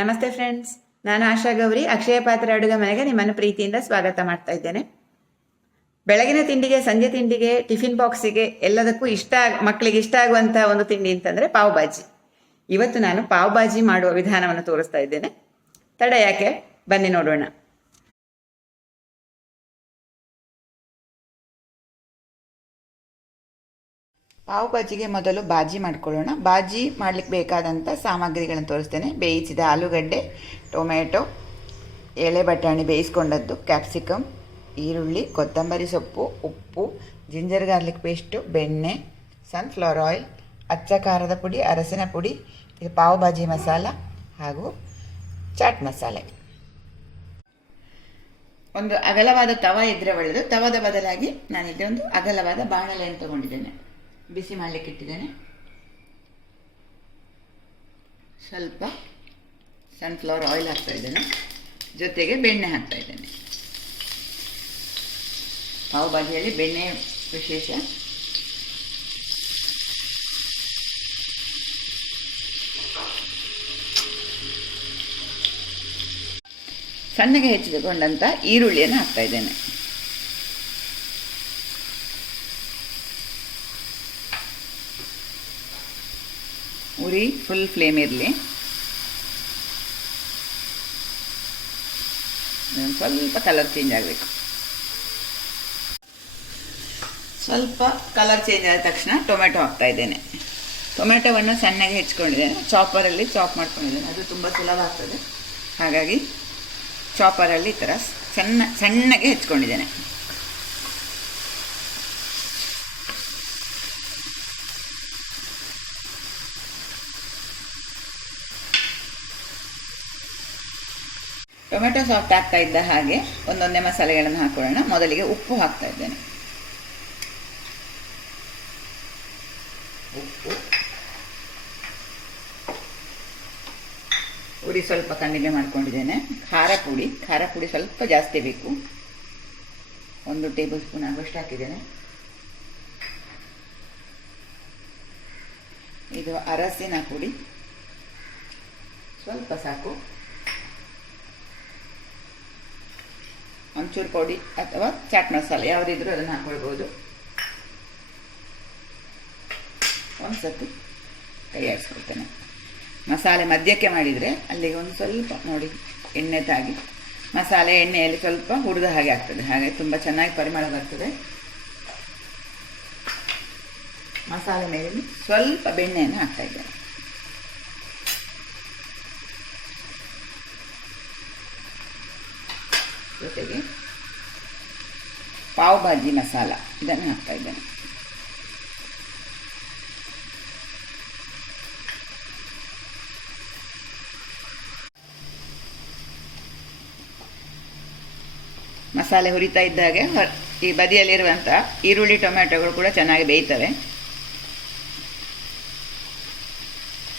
ನಮಸ್ತೆ ಫ್ರೆಂಡ್ಸ್, ನಾನು ಆಶಾ ಗೌರಿ ಅಕ್ಷಯ ಪಾತ್ರೆ ಅಡುಗೆ ಮನೆಗೆ ನಿಮ್ಮನ್ನು ಪ್ರೀತಿಯಿಂದ ಸ್ವಾಗತ ಮಾಡ್ತಾ ಇದ್ದೇನೆ. ಬೆಳಗಿನ ತಿಂಡಿಗೆ, ಸಂಜೆ ತಿಂಡಿಗೆ, ಟಿಫಿನ್ ಬಾಕ್ಸಿಗೆ ಎಲ್ಲದಕ್ಕೂ ಮಕ್ಕಳಿಗೆ ಇಷ್ಟ ಆಗುವಂತಹ ಒಂದು ತಿಂಡಿ ಅಂತಂದರೆ ಪಾವ್ ಭಾಜಿ. ಇವತ್ತು ನಾನು ಪಾವ್ ಭಾಜಿ ಮಾಡುವ ವಿಧಾನವನ್ನು ತೋರಿಸ್ತಾ ಇದ್ದೇನೆ. ತಡ ಯಾಕೆ, ಬನ್ನಿ ನೋಡೋಣ. ಪಾವ್ ಭಾಜಿಗೆ ಮೊದಲು ಬಾಜಿ ಮಾಡ್ಕೊಳ್ಳೋಣ. ಬಾಜಿ ಮಾಡಲಿಕ್ಕೆ ಬೇಕಾದಂಥ ಸಾಮಗ್ರಿಗಳನ್ನು ತೋರಿಸ್ತೇನೆ. ಬೇಯಿಸಿದ ಆಲೂಗಡ್ಡೆ, ಟೊಮೆಟೊ, ಎಳೆ ಬಟಾಣಿ ಬೇಯಿಸ್ಕೊಂಡದ್ದು, ಕ್ಯಾಪ್ಸಿಕಮ್, ಈರುಳ್ಳಿ, ಕೊತ್ತಂಬರಿ ಸೊಪ್ಪು, ಉಪ್ಪು, ಜಿಂಜರ್ ಗಾರ್ಲಿಕ್ ಪೇಸ್ಟು, ಬೆಣ್ಣೆ, ಸನ್ಫ್ಲವರ್ ಆಯಿಲ್, ಅಚ್ಚ ಖಾರದ ಪುಡಿ, ಅರಸಿನ ಪುಡಿ, ಇದು ಪಾವ್ ಭಾಜಿ ಮಸಾಲ ಹಾಗೂ ಚಾಟ್ ಮಸಾಲೆ. ಒಂದು ಅಗಲವಾದ ತವ ಇದ್ದರೆ ಒಳ್ಳೆಯದು. ತವದ ಬದಲಾಗಿ ನಾನಿಲ್ಲಿ ಒಂದು ಅಗಲವಾದ ಬಾಣಲೆಯನ್ನು ತಗೊಂಡಿದ್ದೇನೆ. ಬಿಸಿ ಮಾಡಲಿಕ್ಕೆ ಇಟ್ಟಿದ್ದೇನೆ. ಸ್ವಲ್ಪ ಸನ್ಫ್ಲವರ್ ಆಯಿಲ್ ಹಾಕ್ತಾ ಇದ್ದೇನೆ, ಜೊತೆಗೆ ಬೆಣ್ಣೆ ಹಾಕ್ತಾ ಇದ್ದೇನೆ. ಪಾವ್ ಭಾಜಿಯಲ್ಲಿ ಬೆಣ್ಣೆ ವಿಶೇಷ. ಸಣ್ಣಗೆ ಹೆಚ್ಚಿಕೊಂಡಂಥ ಈರುಳ್ಳಿಯನ್ನು ಹಾಕ್ತಾ ಇದ್ದೇನೆ. ಉರಿ ಫುಲ್ ಫ್ಲೇಮ್ ಇರಲಿ. ಸ್ವಲ್ಪ ಕಲರ್ ಚೇಂಜ್ ಆಗಬೇಕು. ಸ್ವಲ್ಪ ಕಲರ್ ಚೇಂಜ್ ಆದ ತಕ್ಷಣ ಟೊಮೆಟೊ ಹಾಕ್ತಾ ಇದ್ದೇನೆ. ಟೊಮೆಟೊವನ್ನು ಸಣ್ಣಗೆ ಹೆಚ್ಕೊಂಡಿದ್ದೇನೆ. ಚಾಪರಲ್ಲಿ ಚಾಪ್ ಮಾಡ್ಕೊಂಡಿದ್ದೇನೆ. ಅದು ತುಂಬ ಸುಲಭ ಆಗ್ತದೆ. ಹಾಗಾಗಿ ಚಾಪರಲ್ಲಿ ಈ ಥರ ಸಣ್ಣಗೆ ಹೆಚ್ಕೊಂಡಿದ್ದೇನೆ. ಟೊಮೆಟೊ ಸಾಫ್ಟ್ ಆಗ್ತಾ ಇದ್ದ ಹಾಗೆ ಒಂದೊಂದೇ ಮಸಾಲೆಗಳನ್ನು ಹಾಕೊಳ್ಳೋಣ. ಮೊದಲಿಗೆ ಉಪ್ಪು ಹಾಕ್ತಾ ಇದ್ದೇನೆ. ಉಪ್ಪು, ಉರಿ ಸ್ವಲ್ಪ ಕಡಿಮೆ ಮಾಡ್ಕೊಂಡಿದ್ದೇನೆ. ಖಾರ ಪುಡಿ ಸ್ವಲ್ಪ ಜಾಸ್ತಿ ಬೇಕು. 1 ಟೇಬಲ್ ಸ್ಪೂನ್ ಆಗುವಷ್ಟು ಹಾಕಿದ್ದೇನೆ. ಇದು ಅರಸಿನ ಪುಡಿ ಸ್ವಲ್ಪ ಸಾಕು. amchur ಪೌಡಿ ಅಥವಾ ಚಾಟ್ ಮಸಾಲ ಯಾವುದಿದ್ರೂ ಅದನ್ನು ಹಾಕೊಳ್ಬೋದು. ಒಂದು ಸತಿ ಕೈ ಆಡಿಸ್ಕೊಳ್ತೇನೆ. ಮಸಾಲೆ ಮಧ್ಯಕ್ಕೆ ಮಾಡಿದರೆ ಅಲ್ಲಿಗೆ ಒಂದು ಸ್ವಲ್ಪ ನೋಡಿ ಎಣ್ಣೆ ತಾಗಿ ಮಸಾಲೆ ಎಣ್ಣೆಯಲ್ಲಿ ಸ್ವಲ್ಪ ಹುರಿದ ಹಾಗೆ ಆಗ್ತದೆ. ಹಾಗೆ ತುಂಬ ಚೆನ್ನಾಗಿ ಪರಿಮಳ ಬರ್ತದೆ. ಮಸಾಲೆ ಮೇಲೆ ಸ್ವಲ್ಪ ಬೆಣ್ಣೆಯನ್ನು ಹಾಕ್ತಾ ಇದ್ದೇನೆ. ಜೊತೆಗೆ ಪಾವ್ ಭಾಜಿ ಮಸಾಲ ಇದನ್ನು ಹಾಕ್ತಾ ಇದ್ದೇನೆ. ಮಸಾಲೆ ಹುರಿತಾ ಇದ್ದಾಗೆ ಈ ಬದಿಯಲ್ಲಿರುವಂಥ ಈರುಳ್ಳಿ, ಟೊಮೆಟೊಗಳು ಕೂಡ ಚೆನ್ನಾಗಿ ಬೇಯ್ತವೆ.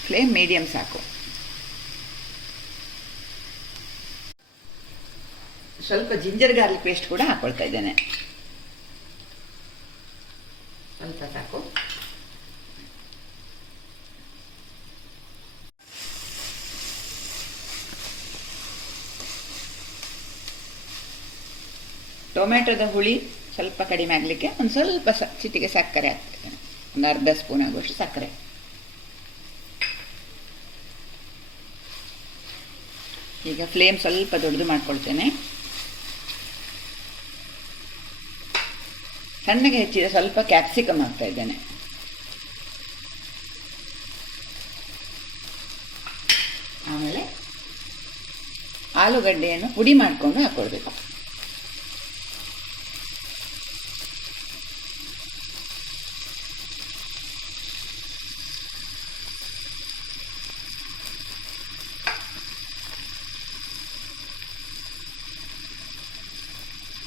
ಫ್ಲೇಮ್ ಮೀಡಿಯಮ್ ಸಾಕು. ಸ್ವಲ್ಪ ಜಿಂಜರ್ ಗಾರ್ಲಿಕ್ ಪೇಸ್ಟ್ ಕೂಡ ಹಾಕ್ಕೊಳ್ತಾ ಇದ್ದೇನೆ. ಸ್ವಲ್ಪ ಸಾಕು. ಟೊಮೆಟೊದ ಹುಳಿ ಸ್ವಲ್ಪ ಕಡಿಮೆ ಆಗಲಿಕ್ಕೆ ಒಂದು ಸ್ವಲ್ಪ ಚಿಟಿಕೆ ಸಕ್ಕರೆ ಹಾಕ್ತಾ ಇದ್ದೇನೆ. ಒಂದು ಅರ್ಧ ಸ್ಪೂನ್ ಆಗುವಷ್ಟು ಸಕ್ಕರೆ. ಈಗ ಫ್ಲೇಮ್ ಸ್ವಲ್ಪ ದೊಡ್ಡದು ಮಾಡ್ಕೊಳ್ತೇನೆ. ಸಣ್ಣಗೆ ಹೆಚ್ಚಿದ ಸ್ವಲ್ಪ ಕ್ಯಾಪ್ಸಿಕಮ್ ಹಾಕ್ತಾ ಇದ್ದೇನೆ. ಆಮೇಲೆ ಆಲೂಗಡ್ಡೆಯನ್ನು ಪುಡಿ ಮಾಡಿಕೊಂಡು ಹಾಕ್ಕೊಳ್ಬೇಕು.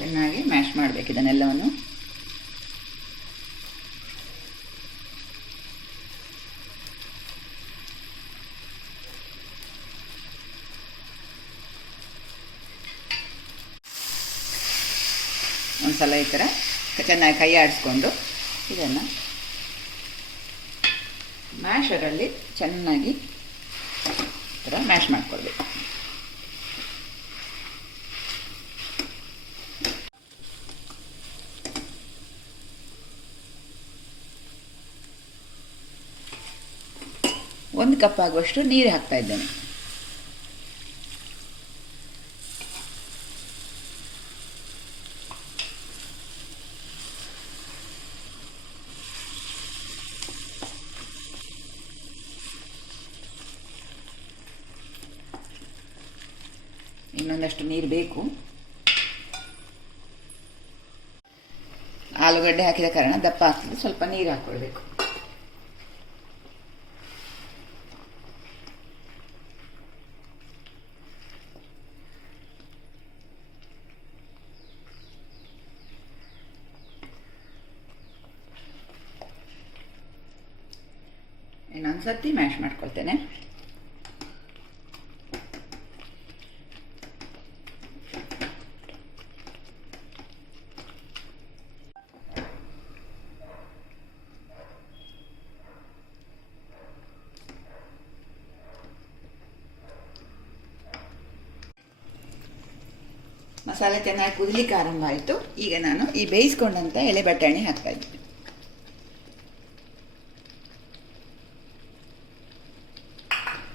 ಚೆನ್ನಾಗಿ ಮ್ಯಾಶ್ ಮಾಡಬೇಕು ಇದನ್ನೆಲ್ಲವನ್ನು. ಒಂದ್ಸಲ ಈ ಥರ ಚೆನ್ನಾಗಿ ಕೈ ಆಡಿಸ್ಕೊಂಡು ಇದನ್ನು ಮ್ಯಾಶರಲ್ಲಿ ಚೆನ್ನಾಗಿ ಥರ ಮ್ಯಾಶ್ ಮಾಡ್ಕೊಳ್ಬೇಕು. ಒಂದು ಕಪ್ ಆಗುವಷ್ಟು ನೀರು ಹಾಕ್ತಾ ಇದ್ದೇನೆ. ಇನ್ನೊಂದಷ್ಟು ನೀರು ಬೇಕು. ಆಲೂಗಡ್ಡೆ ಹಾಕಿದ ಕಾರಣ ದಪ್ಪ ಆಗ್ತದೆ, ಸ್ವಲ್ಪ ನೀರು ಹಾಕ್ಕೊಳ್ಬೇಕು. ಇನ್ನೊಂದು ಸರ್ತಿ ಮ್ಯಾಶ್ ಮಾಡ್ಕೊಳ್ತೇನೆ. ಮಸಾಲೆ ಚೆನ್ನಾಗಿ ಕುದಿಲಿಕ್ಕೆ ಆರಂಭ ಆಯಿತು. ಈಗ ನಾನು ಈ ಬೇಯಿಸ್ಕೊಂಡಂಥ ಎಲೆ ಬಟಾಣಿ ಹಾಕ್ತಾ ಇದ್ದೀನಿ.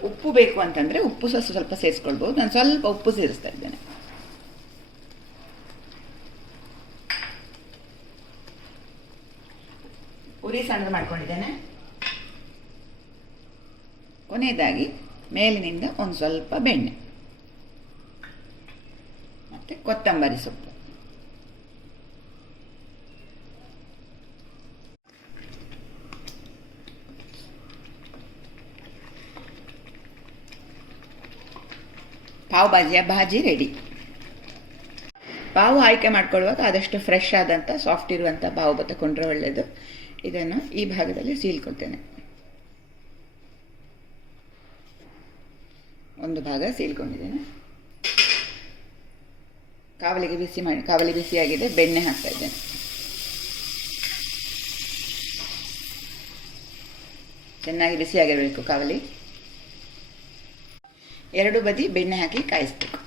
ಉಪ್ಪು ಬೇಕು ಅಂತಂದರೆ ಉಪ್ಪು ಸ್ವಲ್ಪ ಸೇರಿಸ್ಕೊಳ್ಬೋದು. ನಾನು ಸ್ವಲ್ಪ ಉಪ್ಪು ಸೇರಿಸ್ತಾ ಇದ್ದೇನೆ. ಉರಿ ಸಣ್ಣದು ಮಾಡ್ಕೊಂಡಿದ್ದೇನೆ. ಕೊನೆಯದಾಗಿ ಮೇಲಿನಿಂದ ಒಂದು ಸ್ವಲ್ಪ ಬೆಣ್ಣೆ ಮತ್ತು ಕೊತ್ತಂಬರಿ ಸೊಪ್ಪು. ಪಾವ್ ಭಾಜಿಯ ಭಾಜಿ ರೆಡಿ. ಪಾವು ಆಯ್ಕೆ ಮಾಡ್ಕೊಳ್ಳುವಾಗ ಆದಷ್ಟು ಫ್ರೆಶ್ ಆದಂಥ ಸಾಫ್ಟ್ ಇರುವಂಥ ಪಾವು ತಗೊಂಡ್ರೆ ಒಳ್ಳೆಯದು. ಇದನ್ನು ಈ ಭಾಗದಲ್ಲಿ ಸೀಳ್ಕೊಳ್ತೇನೆ. ಒಂದು ಭಾಗ ಸೀಳ್ಕೊಂಡಿದ್ದೇನೆ. ಕಾವಲಿ ಬಿಸಿಯಾಗಿದೆ, ಬೆಣ್ಣೆ ಹಾಕ್ತಾ ಇದ್ದೇನೆ. ಚೆನ್ನಾಗಿ ಬಿಸಿಯಾಗಿರಬೇಕು ಕಾವಲಿ. ಎರಡು ಬದಿ ಬೆಣ್ಣೆ ಹಾಕಿ ಕಾಯಿಸ್ಬೇಕು.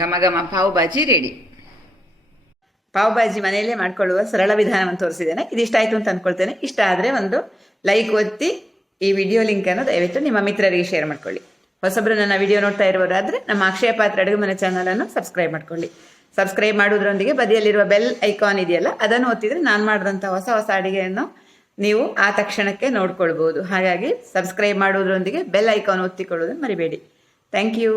ಘಮ ಘಮ ಪಾವ್ ಭಾಜಿ ರೆಡಿ. ಪಾವ್ ಭಾಜಿ ಮನೆಯಲ್ಲೇ ಮಾಡ್ಕೊಳ್ಳುವ ಸರಳ ವಿಧಾನವನ್ನು ತೋರಿಸಿದ್ದೇನೆ. ಇದಿಷ್ಟ ಆಯಿತು ಅಂತ ಅಂದ್ಕೊಳ್ತೇನೆ. ಇಷ್ಟ ಆದರೆ ಒಂದು ಲೈಕ್ ಒತ್ತಿ ಈ ವಿಡಿಯೋ ಲಿಂಕನ್ನು ದಯವಿಟ್ಟು ನಿಮ್ಮ ಮಿತ್ರರಿಗೆ ಶೇರ್ ಮಾಡ್ಕೊಳ್ಳಿ. ಹೊಸಬ್ರು ನನ್ನ ವಿಡಿಯೋ ನೋಡ್ತಾ ಇರೋರಾದರೆ ನಮ್ಮ ಅಕ್ಷಯ ಪಾತ್ರ ಅಡುಗೆ ಮನೆ ಚಾನಲನ್ನು ಸಬ್ಸ್ಕ್ರೈಬ್ ಮಾಡ್ಕೊಳ್ಳಿ. ಸಬ್ಸ್ಕ್ರೈಬ್ ಮಾಡೋದ್ರೊಂದಿಗೆ ಬದಿಯಲ್ಲಿರುವ ಬೆಲ್ ಐಕಾನ್ ಇದೆಯಲ್ಲ, ಅದನ್ನು ಒತ್ತಿದರೆ ನಾನು ಮಾಡಿದಂಥ ಹೊಸ ಹೊಸ ಅಡುಗೆಯನ್ನು ನೀವು ಆ ತಕ್ಷಣಕ್ಕೆ ನೋಡ್ಕೊಳ್ಬೋದು. ಹಾಗಾಗಿ ಸಬ್ಸ್ಕ್ರೈಬ್ ಮಾಡೋದ್ರೊಂದಿಗೆ ಬೆಲ್ ಐಕಾನ್ ಒತ್ತಿಕೊಳ್ಳೋದನ್ನು ಮರಿಬೇಡಿ. Thank you.